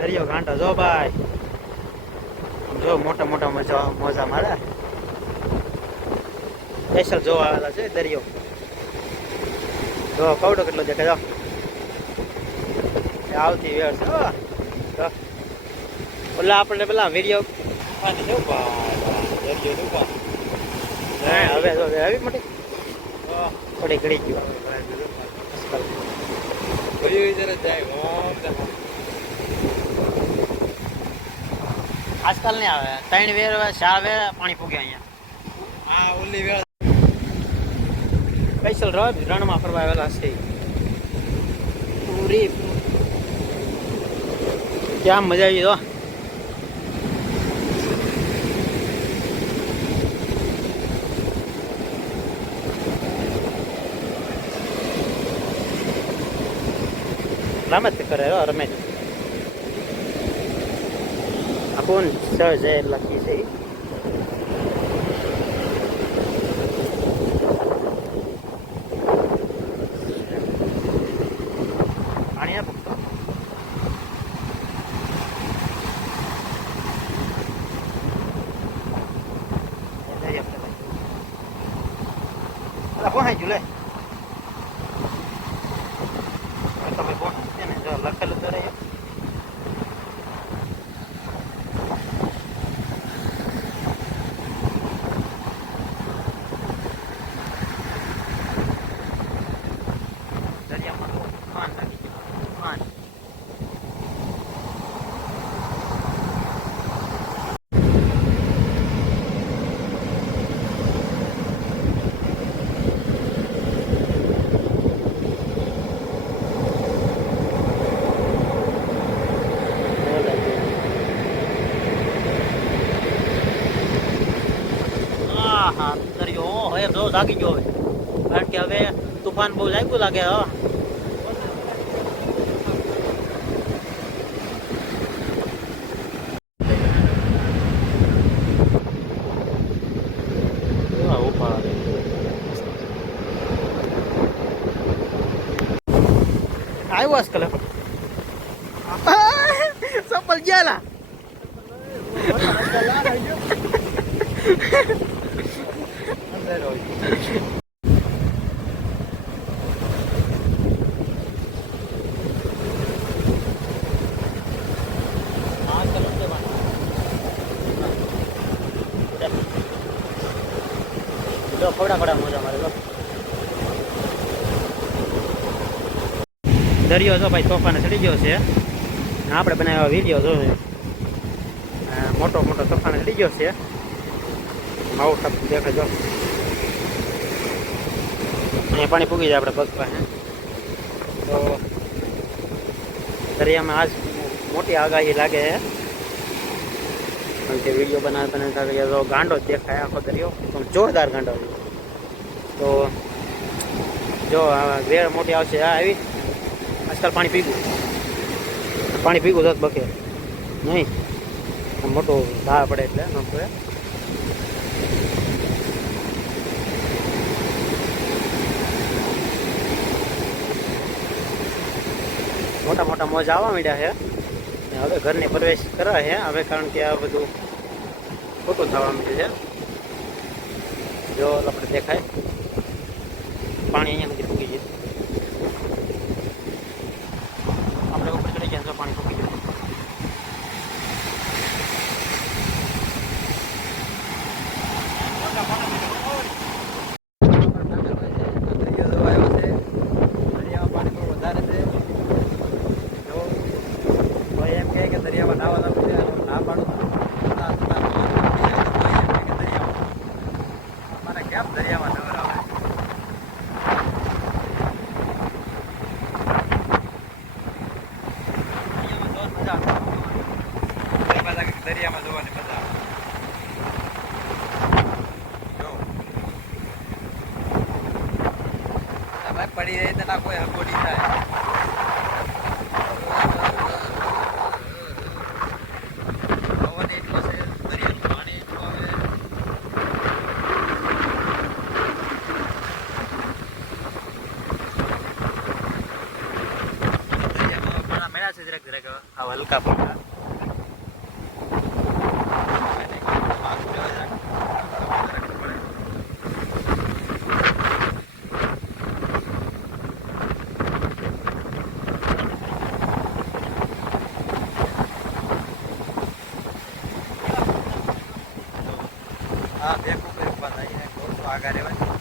દરિયો ઘાંટો જો ભાઈ, જો મોટા મોટા મોજા મારા સ્પેશિયલ જોવા આવેલા છે દરિયો. જો કવડો કેટલો દેખાય, આવતી વેળ છે. ઓલા આપણે પેલા વિડીયો હવે આવી મોટી થોડી ઘડી ગયું. આજકાલ નહીં આવે, 3 વેર 4 વેર પાણી પૂગે અહીંયા. હા ઓલી વેળ સ્પેશિયલ રણમાં ફરવા આવેલા છે. પૂરી ક્યાં મજા આવી તો. રમત કરે રમેશ આપણ સર જે લખી છે. પાણી આપો કોણ જુલે તમે કોણ જો લખેલું તો રહે. હા દરિયો હવે જો જાગી ગયો હવે, કારણ કે હવે તુફાન બહુ જાગ્યું લાગે. આવ્યો આજકાલ સફળ ગયેલા ખવડા મોજા મારે દરિયો જો ભાઈ તોફાને ચડી ગયો છે. આપણે બનાવ્યો વિડીયો જો મોટો મોટો તોફાને ચડી ગયો છે. આવું ટપ દેખાય જો અહીંયા પાણી પૂગી જાય આપણે પગ પાસે. તો દરિયામાં આજ મોટી આગાહી લાગે છે, કારણ કે વિડીયો બનાવતા તો ગાંડો જ દેખાય આખો દરિયો, જોરદાર ગાંડો. તો જો વેર મોટી આવશે આ આવી. આજકાલ પાણી પીગું તો બકે નહીં, મોટું ધાર પડે એટલે ન પડે. મોટા મોટા મોજ આવવા માંડ્યા છે. હવે ઘરને પ્રવેશ કરવા છે હવે, કારણ કે આ બધું ખોટું થવા માંડ્યું છે. જો આપણે દેખાય પાણી અહીંયા સુધી ફૂકી જાય. આપણે ઉપર ચડી ગયા તો પાણી ફૂકી જાય. દરિયામાં જોવાની મજા આવે. પડી રહી તો ના કોઈ હગો નહીં થાય. પવન એટલો છે, દરિયાનું પાણી એટલું આવે. દરિયામાં ઘણા મેળા છે જરાક જરાક આ હલકા ફૂલકા હા બે કુકર ઉભા થાય થોડું આગળ રહેવાય